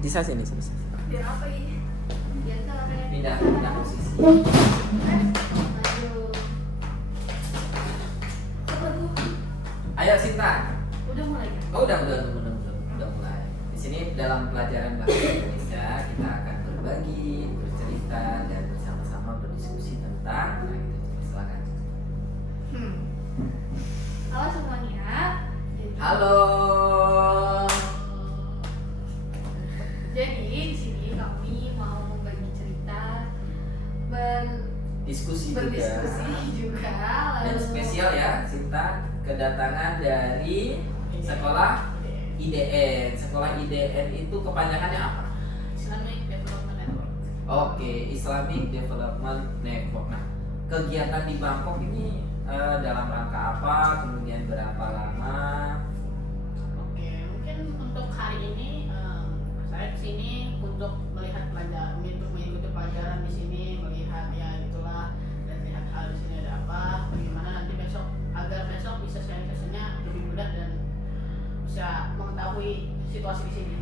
Bisa sini. Biar apa ini? Biar kayak Pindah posisi. Aduh. Apa tuh? Ayo Sinta. Udah mulai kan? Oh udah mulai. Di sini dalam pelajaran bahasa Indonesia kita akan berbagi, bercerita dan bersama-sama berdiskusi tentang. Nah, itu silakan. Halo semuanya. Halo. Jadi di sini kami mau berbagi cerita, Berdiskusi juga. Dan spesial ya, Sinta kedatangan dari sekolah IDN. Sekolah IDN itu kepanjangannya apa? Islamic Development Network. Oke, Islamic Development Network. Nah, kegiatan di Bangkok ini dalam rangka apa? Kemudian berapa lama? Oke, mungkin untuk hari ini saya kesini untuk melihat pelajaran, untuk mengikuti pelajaran di sini, melihat ya itulah dan lihat hal di sini ada apa, bagaimana nanti besok agar besok bisa sharing-sharingnya lebih mudah dan bisa mengetahui situasi di sini.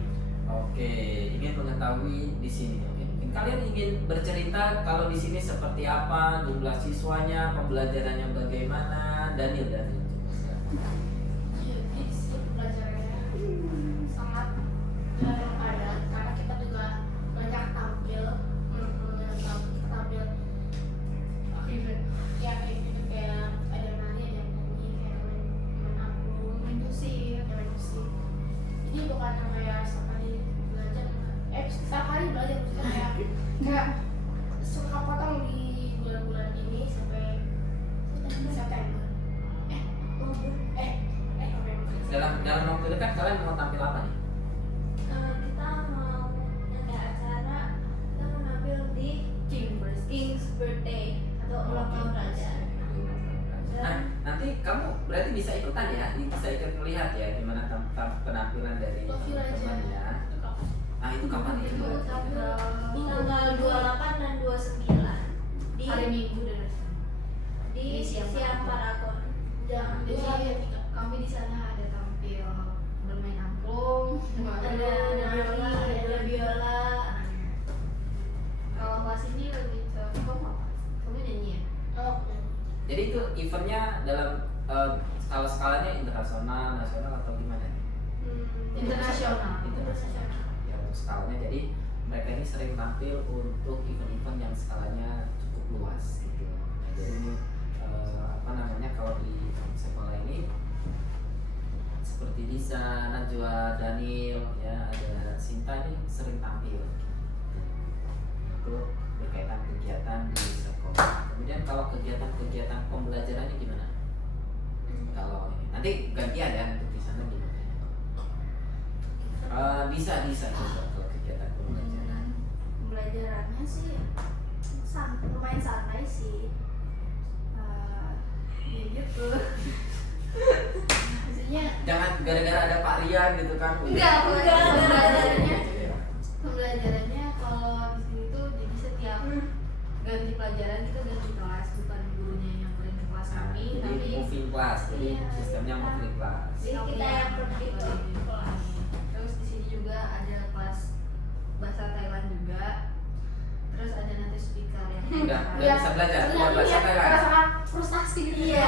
Oke, ingin mengetahui di sini. Oke, mungkin kalian ingin bercerita kalau di sini seperti apa, jumlah siswanya, pembelajarannya bagaimana? Daniel. Jadi pelajarannya sangat padat karena kita juga banyak tampil, ya kayak gitu, kayak ada nari, ada nyanyi, kayak main angklung, main musik. Jadi bukan kayak setiap hari belajar, setiap hari belajar maksudnya kayak suka potong di bulan-bulan ini sampai September. Dalam waktu dekat kalian mau tampil apa nih? Kita mau ada acara, kita mau tampil di King's Birthday atau ulang tahun raja. Nah, nanti kamu berarti bisa ikutan ya, bisa ikut melihat ya gimana penampilan dari Lofi Raja. teman-temannya. Ah itu kapan itu? Tanggal 28 dan 29 di Hari Minggu dan di Siang Paragon. Jangan jadi kami di sana ada tampil bermain angklung, Ada nari, ada biola. Kalau kelas ini lebih ke kamu apa? Kamu nyanyi ya? Oh, Jadi itu eventnya dalam kalau skalanya internasional, nasional atau gimana? internasional. Ya untuk skalanya, jadi mereka ini sering tampil untuk event-event yang skalanya cukup luas gitu. Nah, jadi ini kalau di sekolah ini seperti Lisa, Najwa, Daniel, ya ada Sinta ini sering tampil. Itu berkaitan kegiatan di sekolah. Kemudian kalau kegiatan pembelajarannya gimana? Kalau ini nanti gantian ya untuk di sana gimana? Bisa coba kalau kegiatan pembelajaran. Pembelajarannya sih lumayan santai sih. Ya gitu. Maksudnya Jangan gara-gara ada Pak Rian gitu kan? enggak pembelajarannya. Iya. Pembelajarannya kalau di sini tuh jadi setiap ganti pelajaran kita ganti kelas, bukan gurunya yang nyamperin ke kelas kami, Jadi tapi moving class, jadi Iya. sistemnya moving class. Jadi kita yang pergi ke kelas. Terus di sini juga ada kelas bahasa Thailand juga. Terus ada nanti speaker yang Udah bisa belajar buat bahasa Thailand. sangat frustasi gitu. Iya.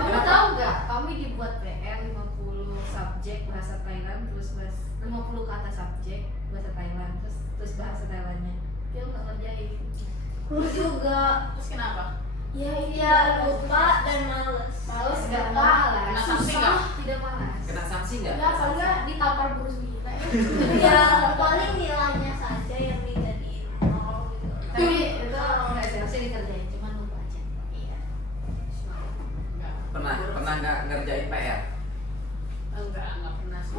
Kamu tahu nggak? Kami dibuat PR 50 subjek bahasa Thailand, terus 50 kata subjek bahasa Thailand, terus bahasa Thailandnya. Dia nggak ngerjain. Juga. Terus kenapa? Ya lupa dan males. Males nggak malas. Kena sanksi nggak? Tidak malas. Kena sanksi nggak? Enggak, soalnya ditampar guru sendiri. Ya paling nilainya saja yang dijadiin nol gitu. Tapi itu nggak sih, harusnya dikerjain, cuma lupa aja. Iya. Pernah nggak ngerjain PR? Enggak pernah sih.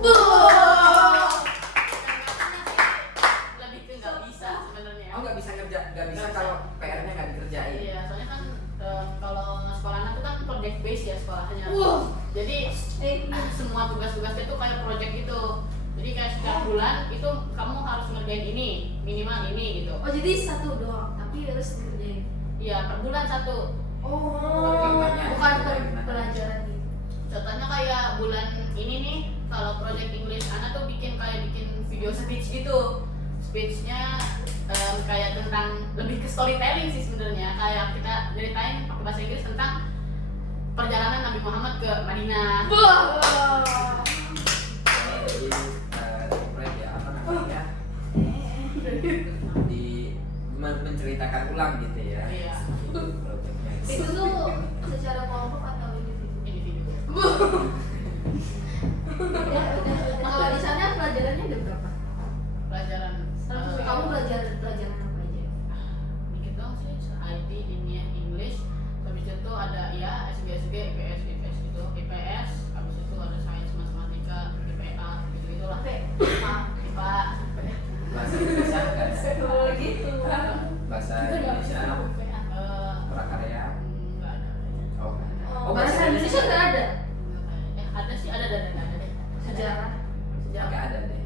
Lebih ke nggak bisa sebenarnya. Oh nggak bisa kalau PR-nya nggak dikerjain. Iya, soalnya kan kalau sekolah anak itu kan project base ya sekolahnya. Jadi semua tugas-tugasnya itu kayak project gitu. Jadi kayak setiap bulan itu kamu harus ngerjain ini, minimal ini gitu. Oh jadi satu doang, tapi harus dikerjain. Iya, per bulan satu. Contohnya, Bukan gimana? pelajaran gitu. Contohnya kayak bulan ini nih kalau project English Ana tuh bikin video speech gitu. Speechnya kayak tentang lebih ke storytelling sih sebenarnya. Kayak kita ceritain pakai bahasa Inggris tentang perjalanan Nabi Muhammad ke Madinah. Jadi proyek ya apa namanya di menceritakan ulang gitu ya. Iya. Proyeknya. Itu tuh secara kelompok atau individu? Kalau di sana pelajarannya ada berapa? Pelajaran Kamu belajar pelajaran apa aja? dikit dong sih, IT, Diniyah, English. Habis itu ada ya SBSG, IPS gitu. IPS, habis itu ada sains, matematika, IPA gitu lah. IPA. Bahasa Indonesia kan? Oh gitu. Bahasa Indonesia prakarya. Enggak ada. Oh, nggak ada. Oh, bahasa Indonesia nggak ada. Ada sih, ada deh. Sejarah. Nggak ada deh.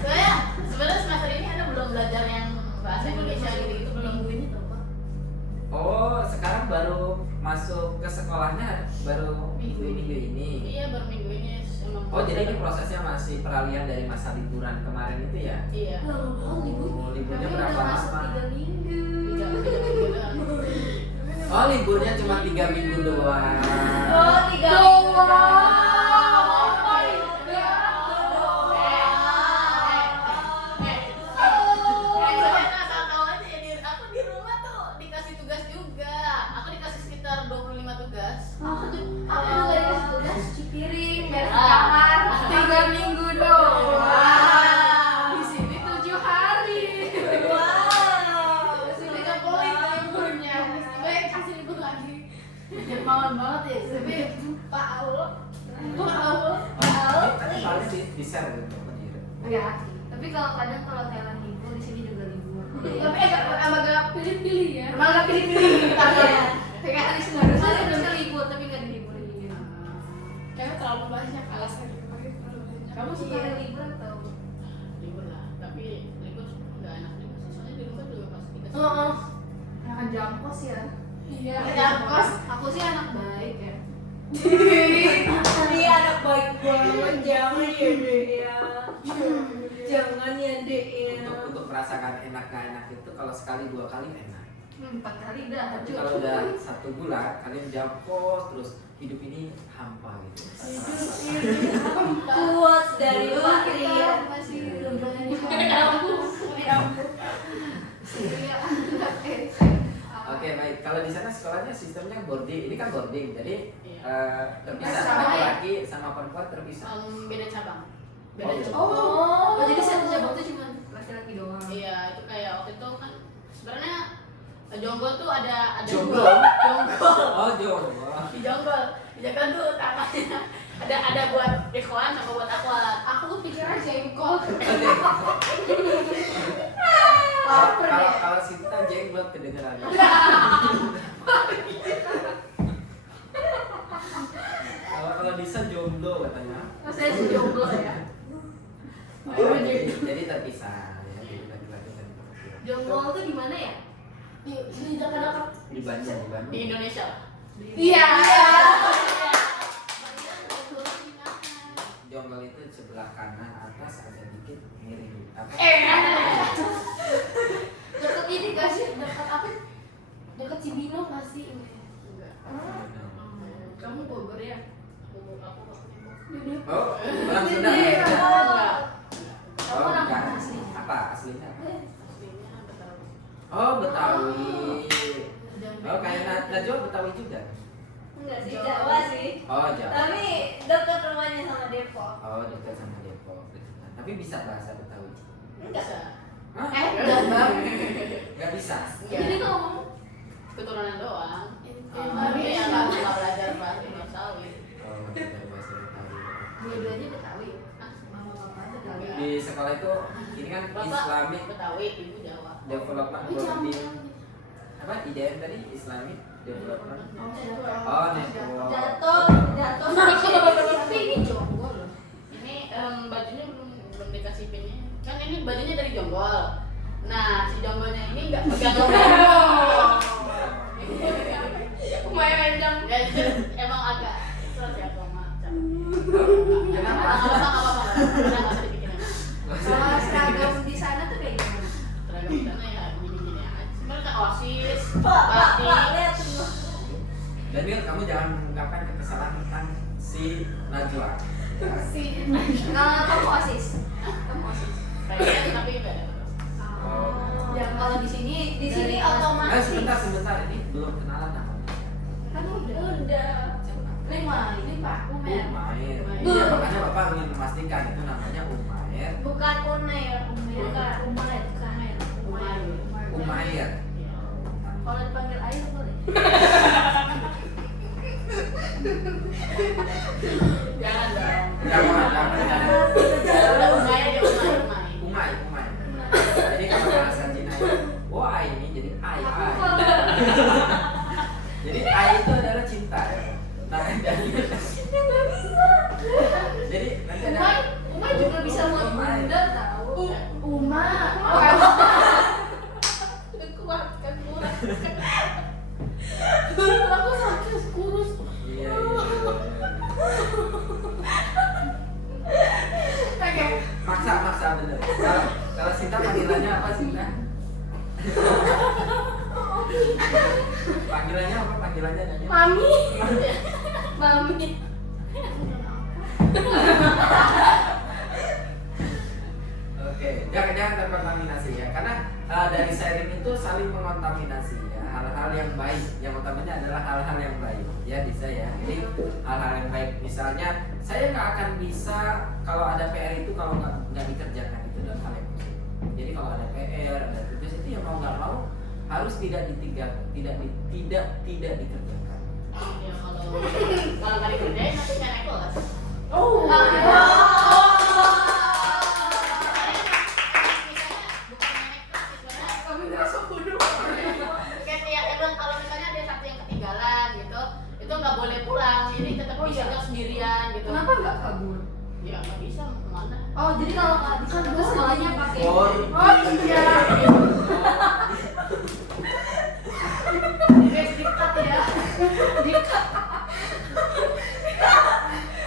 Saya sebenarnya semester ini ada belum belajar yang bahasa Indonesia gitu belum. Minggu ini tau Pak? Oh, sekarang baru masuk ke sekolahnya baru minggu ini. Iya baru minggu ini emang. Oh, jadi ini prosesnya masih peralihan dari masa liburan kemarin itu ya? Iya. Oh, liburnya Tapi berapa udah masuk lama? 3 minggu. Tiga minggu doang. Oh, liburnya cuma 3 minggu doang. Oh, 3 minggu. Aku juga dikasih tugas cuci piring, beres kamar. 3 minggu doang. Di sini 7 hari. Wow. Masih 3 poin liburnya. Gue kasih libur lagi. Malam banget ya. Tapi Pak Allah. Oh, ini soalnya di share gitu. Enggak. Tapi kalau kadang kalau Thailand libur di sini juga libur. Tapi agak pilih-pilih ya. Malah pilih-pilih kita ya. Kayak hari Senin Harusnya libur tapi nggak diliburin. Kayaknya terlalu banyak alasan dipakai terlalu banyak. Kamu suka libur atau? Libur lah, tapi libur nggak enak juga sih soalnya di rumah juga pasti kita. Akan jangkos ya. Iya. Jangkos. Aku sih anak baik ya. Dia anak baik banget, jangan ya dek ya. Jangan ya dek ya. Untuk merasakan enak gak enak itu kalau sekali 2 kali enak. 4 kali dah. Tapi kalau udah 1 bulan kalian jangkos terus hidup ini hampa gitu. Kuat dari Pak Kita Ria. masih belum berani. Oke, baik. Kalau di sana sekolahnya sistemnya boarding. Ini kan boarding. Jadi Iya. terpisah Sama ya? laki sama perempuan terpisah. Beda cabang. Oh, Beda cabang. Oh, jadi satu cabang tuh cuma laki-laki doang. Iya, itu kayak waktu itu kan sebenarnya jonggol tuh ada Jonggol? jonggol. Oh, jomblo. Di jonggol tuh tangannya ada buat ikhwan sama buat akhwat. Aku tuh pikirnya jengkol. Kalau Sinta jenglot kedengeran. Kalau Disa jomblo katanya. Saya sih jomblo ya. Oh, jadi terpisah ya, jadi laki-laki dan perempuan. Jonggol tuh di mana ya? Di dekat-dekat. Di Bandung, Di Indonesia. Iya. Jonggol itu sebelah kanan atas agak dikit miring. Apa? Dekat ini gak sih? Dekat apa? Dekat Cibinong gak sih? Enggak. Kamu Bogor ya? Aku Oh, orang Sunda. Iya. enggak. Oh, Orang bukan. mana asli? Apa aslinya? Aslinya Betawi. Oh, Betawi. Oh, kayak Najwa Betawi juga. Enggak sih, Jawa sih. Oh, Jawa. Tapi dekat rumahnya sama Depok. Oh, dekat sama Depok. Dekat. Tapi bisa bahasa Betawi. Enggak. Bisa. Hah? Enggak bang. Nggak bisa. Jadi ngomong Keturunan doang. Tapi Tapi ya nggak belajar bahasa Betawi. Oh, belajar bahasa Betawi. dua-duanya Betawi. Mama papa Betawi. Di sekolah itu ini kan Islamic Betawi, ibu Jawa. Development Ih, jangan. Boarding. Apa IDM tadi? Islamic Development. Oh, Oh, network. Jatuh. Tapi ini jonggol loh. Ini bajunya belum dikasih pinnya. Kan ini bajunya dari jonggol. Nah, si jonggolnya ini nggak pegang Lumayan panjang. Ya itu emang agak terus ya macam. Kenapa? Apa-apa. Udah nggak usah dipikirin. Kalau seragam di sana tuh kayak gimana? Seragam di sana ya gini-gini aja. Sebenarnya OSIS, Pak, batik. lihat tuh. Daniel, kamu jangan mengungkapkan kekesalan tentang si Najwa. Ya. Kamu OSIS. Kamu OSIS. Kayaknya tapi nggak ada. Oh. Ya kalau di sini otomatis. Sebentar, ini belum kenalan namanya. Kan udah. Lima, Pak. Umair. Umair. Bu. Iya, makanya Bapak ingin memastikan itu namanya Umair. Bukan Unair, bukan Umair, bukan Umair. Umair. Iya. Kalau dipanggil Air boleh. Jangan dong. Jangan. Udah Umay aja Umay. Umay. Jadi kalau bahasa Cina itu, oh ai ini jadi ai. Jadi ai itu adalah cinta ya. Nah, jadi nanti ada Umay juga bisa buat bunda tahu. Uma. Kuat. Aku sakit kurus. Iya. Oke. Maksa bener. Kalau Sinta panggilannya apa Sinta? Panggilannya nanya. Mami. Mami. Oke, jangan terkontaminasi ya, karena dari sharing itu saling mengontaminasi ya, hal-hal yang baik, yang utamanya adalah hal-hal yang baik ya bisa ya. Jadi hal-hal yang baik, misalnya saya nggak akan bisa kalau ada PR itu kalau nggak dikerjakan, itu adalah hal yang positif. Jadi kalau ada PR, ada tugas itu yang mau nggak mau harus tidak dikerjakan. Ya kalau nggak dikerjain nanti nggak naik kelas. Oh. Kami ngerasa bodoh. Kayak emang kalau misalnya ada satu yang ketinggalan gitu, itu nggak boleh pulang, jadi tetap Oh, bisa iya. sendirian gitu. Kenapa nggak kabur? Ya nggak bisa kemana? Oh, jadi kalau nggak bisa ke sekolahnya pakai. Oh iya. Guys, dikat ya. Dikat.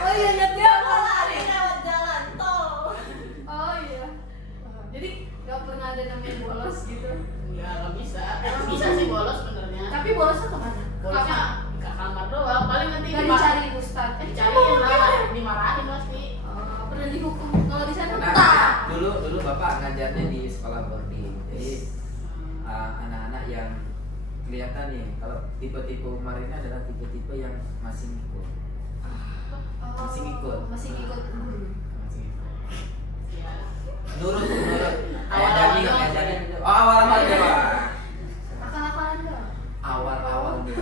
Oh iya, dia mau lari lewat jalan tol. Oh iya. Jadi nggak pernah ada namanya bolos gitu. Nggak bisa. Bisa sih bolos sebenarnya. Tapi bolosnya kemana? Bolosnya ke kamar doang. Paling nanti Nggak dicari Ustad. dicariin lah, dimarahin pasti. Pernah dihukum. Kalau di sana Nah, dulu Bapak ngajarnya di sekolah boarding. Jadi anak-anak yang kelihatan nih, kalau tipe-tipe Umar ini adalah tipe-tipe yang masih ngikut. Masih ngikut. Masih ngikut. Masih ngikut. Ya. Nurut. Awal-awal doang. Kayak jadi. Oh, awal-awal doang. Akal-akalan dong. Awal-awal doang.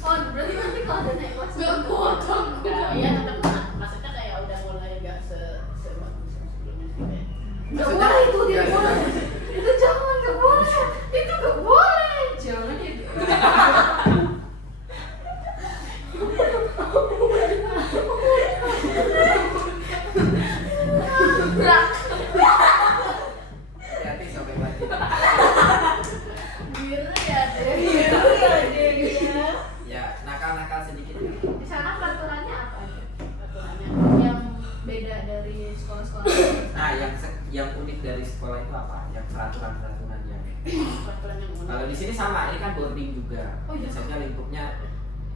Oh, berarti nanti kalau ada naik kelas nggak kuat dong. Nggak, iya tetap maksudnya kayak udah mulai nggak sebagus sebelumnya sih kayak. Nggak Maksudnya- boleh itu dia ya, boleh. Itu jangan nggak boleh. Itu nggak boleh. Jangan itu. Hati-hati sampai mati. Biru ya deh. Ya, nakal-nakal sedikit. Di sana peraturannya apa aja? Aturannya. Yang beda dari sekolah-sekolah. Nah, yang unik dari sekolah itu apa? Yang peraturan-peraturannya. Peraturan yang unik. Kalau di sini sama, ini kan boarding juga. Oh, iya. Biasanya lingkupnya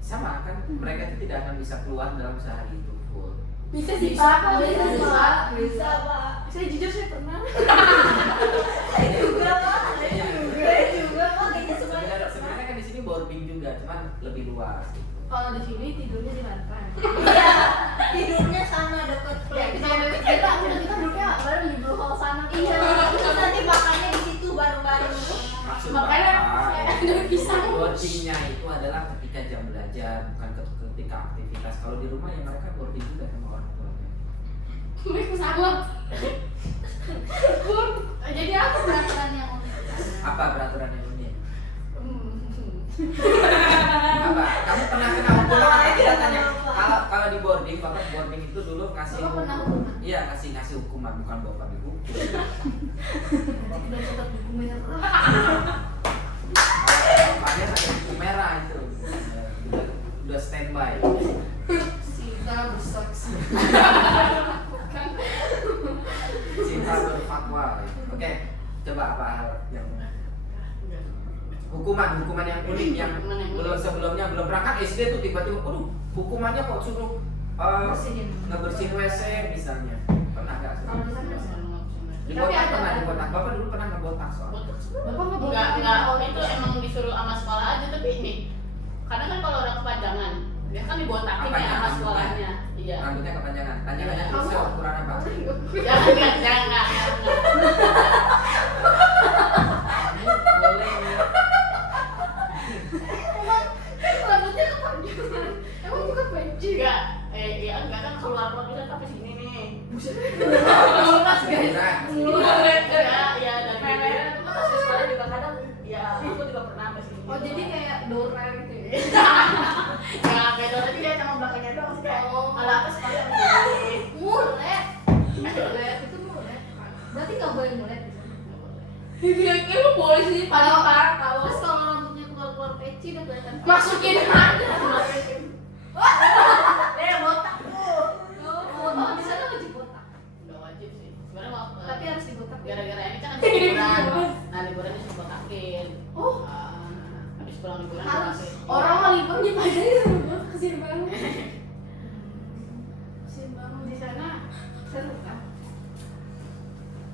sama kan, mereka itu tidak akan bisa keluar dalam sehari itu full. Bisa sih Pak, bisa sih Pak. Bisa, Pak. Saya jujur saya pernah. Saya juga, Pak. Iya. Saya juga, Pak. Kayaknya semuanya. Sebenarnya kan di sini boarding juga, cuman lebih luas gitu. Kalau di sini tidurnya di lantai. Iya, tidurnya sama dekat Ya, kita duduknya bareng di blue hall sana. Iya, terus nanti makannya di situ bareng-bareng. Maksud Makanya Bapak, ada pisah. boardingnya itu adalah ketika jam belajar, bukan ketika aktivitas. Kalau di rumah ya mereka boarding juga sama orang tuanya. Mereka sama. Jadi apa peraturan yang unik? Apa peraturan yang ini? Apa? Kamu pernah kena hukuman apa? Kita tanya. Kalau di boarding, bapak boarding itu dulu ngasih Bapak pernah hukuman? Iya, ngasih hukuman, bukan bapak dihukum. Udah cepat buku merah. Bapaknya ada buku merah itu. udah standby. Cinta bersaksi. Cinta berfatwa. Oke, coba apa hal yang hukuman yang unik yang belum sebelumnya belum berangkat SD tuh tiba-tiba, aduh hukumannya kok suruh ngebersihin WC misalnya, pernah nggak? Kalau di sana Dibotak pernah dibotak, bapak dulu pernah ngebotak soalnya. Bapak nggak Enggak, itu emang disuruh sama sekolah aja, tapi ini karena kan kalau orang kepanjangan dia kan dibotakin Apanya? ya sama Rambutnya? sekolahnya. Iya. Rambutnya kepanjangan, panjangannya terus ya ukuran apa? Jangan. Boleh nih. rambutnya kepanjangan. Emang bukan peci. Enggak kan keluar bisa sampai sini nih. Mulas guys. Ya dari pilihan itu kan masih sekolah juga kadang ya aku juga pernah sampai sini. Oh jadi kayak Dora gitu ya. Ya beda lagi dia cuma belakangnya doang sih kayak ala atas pakai begini. Mulet. Mulet itu mulet. Berarti nggak boleh mulet di sana. Kira-kira lu boleh sih paling parah Terus kalau rambutnya keluar peci udah kelihatan. masukin aja. Botak tuh. Oh di sana wajib botak. Enggak wajib sih. Sebenarnya mau Tapi harus dibotak. gara-gara ini kan habis liburan. Nah, liburannya suka botakin. Oh. Habis pulang liburan Harus. botakin. Orang mau liburnya padahal sama kasihan banget. Kasihan banget di sana. Seru kan?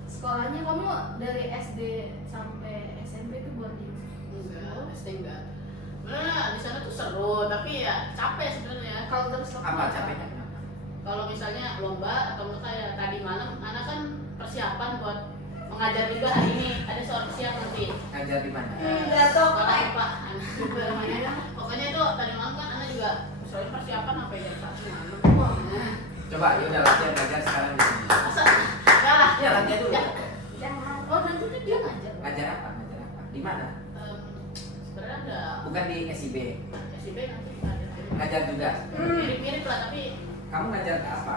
Sekolahnya kamu dari SD sampai SMP itu buat di Enggak, SD enggak. Sebenarnya di sana tuh seru, tapi ya capek sebenarnya. kalau terus Apa capeknya kenapa? Kalau misalnya lomba atau enggak kayak tadi malam, anak kan persiapan buat mengajar juga hari ini. Ada soal siap nanti. Ngajar di mana? Nggak tahu, Sekolah Pak. Pokoknya itu tadi malam kan anak juga soalnya persiapan sampai jam 1 malam. Coba ya udah latihan ngajar sekarang di sini. Masa? Enggak lah. Ya latihan dulu. Jangan. Oh nanti tuh dia ngajar. Ngajar apa? Ngajar apa? Di mana? Sebenarnya ada Bukan di SIB. SIB nanti ada. Ngajar juga. Mirip-mirip lah tapi Kamu ngajar ke apa?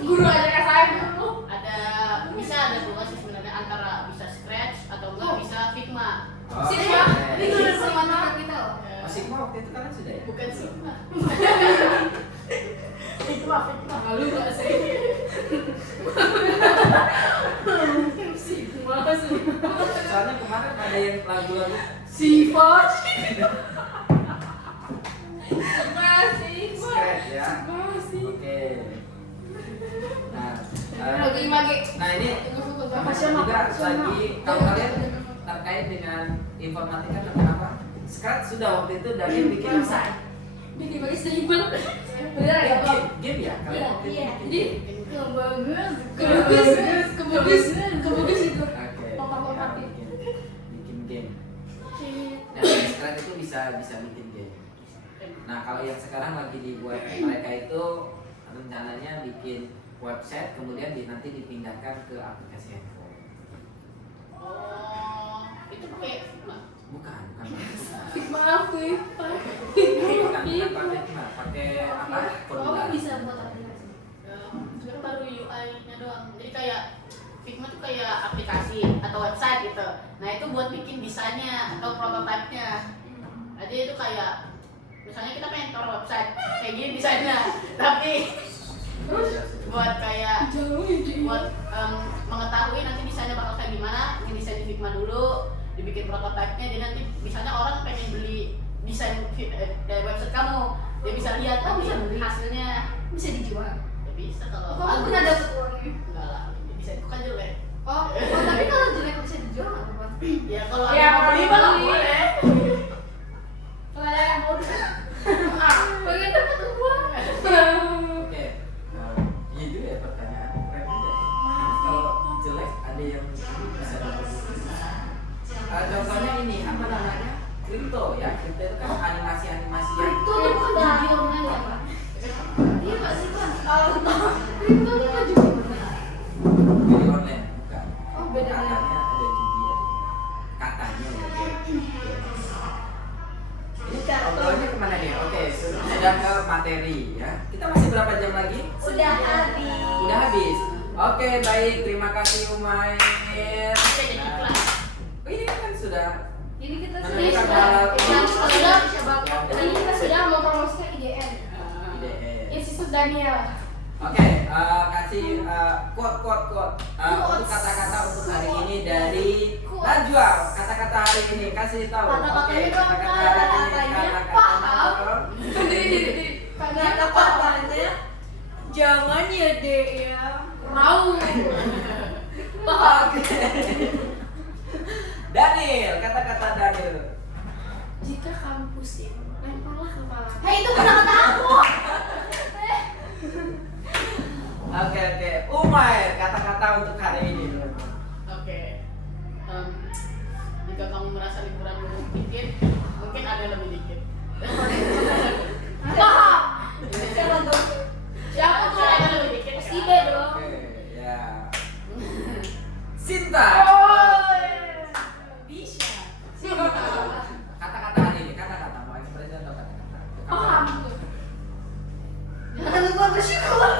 Guru ngajar saya dulu. ada dua sih sebenarnya antara bisa scratch atau enggak bisa Figma. Oh, Sigma. oke. Itu udah semangat kita loh. Oh, Sigma waktu itu kalian sudah ya? Bukan Sigma. Figma. Malu nggak sih? Sigma. Soalnya kemarin ada yang lagu-lagu Sifat. Masih. scratch ya. Masih. Oke. Nah, nah ini juga lagi kalau kalian terkait dengan informatika tentang apa? Scratch sudah waktu itu dari bikin website. Bikin bagi seimbang. Bener ya, Pak? Game ya? Kalian waktu itu Iya. bikin Jadi game. kebagus itu. Oke. Lompat-lompat Ya, itu. bikin game. Nah, dari Scratch itu bisa bikin game. Nah, kalau yang sekarang lagi dibuat mereka itu rencananya bikin website kemudian nanti dipindahkan ke aplikasi handphone. Oh, itu pakai Figma. Bukan. Maaf, Wih. Bukan pakai Figma, pakai apa? Formular. Kamu bisa buat aplikasi. Sekarang baru UI-nya doang. Jadi kayak Figma tuh kayak aplikasi atau website gitu. Nah, itu buat bikin desainnya atau prototipe-nya. Jadi itu kayak misalnya kita pengen taruh website kayak gini desainnya, tapi buat kayak buat mengetahui nanti desainnya bakal kayak gimana, ngedesain di Figma dulu, dibikin prototipenya, jadi nanti misalnya orang pengen beli desain dari website kamu, dia bisa lihat Oh, bisa nanti beli. hasilnya. Bisa dijual. Ya bisa kalau Kamu bagus. pernah dapet uangnya? Enggak lah, desainku kan jelek. Oh, tapi kalau jelek bisa dijual nggak apa-apa? Ya kalau Ya, ada mau beli mah beli. boleh. Kalau ada yang mau pengen dapet uang. Oke. Iya juga ya pertanyaan. Keren juga. Kalau jelek ada yang bisa dapat. Contohnya ini apa namanya? Kripto ya. Kripto itu kan animasi-animasi yang Itu tuh bukan judi online ya, Pak? Iya nggak sih, Pak? Kripto tuh kan judi online. judi online bukan. Oh, beda ya. Katanya ada judi ya. Katanya ya. Ini obrolannya kemana nih? Oke, sudah ke materi ya. Kita masih berapa jam lagi? Udah habis. Udah habis. Oke, baik. Terima kasih Umair. Jadi iklan. Ini kan sudah Ini kita Menemukan sudah hal- ini kita sudah mau promosikan IDN. IDN. Institut Daniel. Oke, kasih quote untuk kata-kata untuk hari ini dari Najwa. Kata-kata hari ini kasih tahu. Kata-katanya Oke, dong, kata-kata hari ini. kata-katanya Kata-katanya dong. Kata-katanya jangan ya dek ya. Mau. Oke. Daniel, kata-kata Daniel. Jika kamu pusing, lemparlah kepala. Hei, itu kata-kata aku. Oke. Umair, kata-kata untuk hari ini. Oke. Jika kamu merasa liburan dikit, mungkin ada yang lebih dikit. Paham. Siapa tuh? Siapa tuh? Ada yang lebih dikit. SIB kan? dong. Oke, ya. Sinta. Bisa. Kata-kata hari ini, kata-kata mau ekspresi atau kata-kata? Paham. Jangan lupa bersyukur.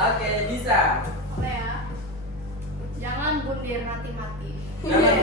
Oke, bisa. Apa ya? Jangan bundir mati-mati. Jangan